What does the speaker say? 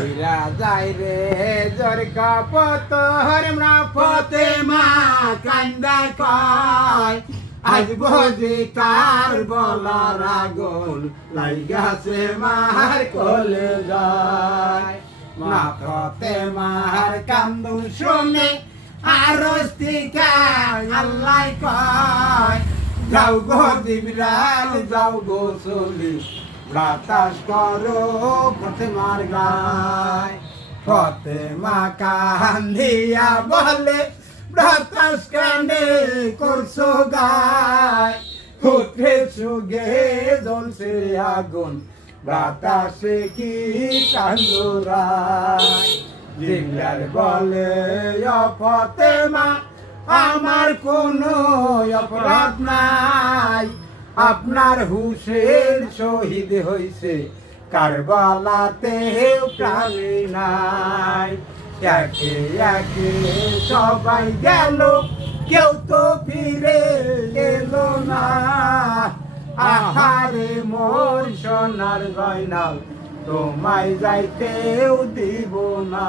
লইরা যাই রে জোর কাপত হরমরা পথে মা কান্দা কয় আজ বুঝি কার বলার আগুন লাইগাছে মার কোলে যায় মা পতে মার কান্দুন শুনে আরস্তিকা আল্লাহ কয় যাও গো জিবরাল যাও গো চলি বাতাস করো পথে মার গায় পথে মা কান্দিয়া বলে বাতাস কান্দে করছো গায় ফুটে সুগে জ্বলছে আগুন বাতাসে কি কান্দুরায় জিবরাল বলে পথে মা আমার কোনো অপরাধ নাই আপনার হুসেন শহীদ হইছে কারবালাতে প্রাণী নাই একে একে সবাই গেল কেউ তো ফিরে এলো না আহারে মোর সোনার গয়নাল তোমায় যাইতেও দিব না।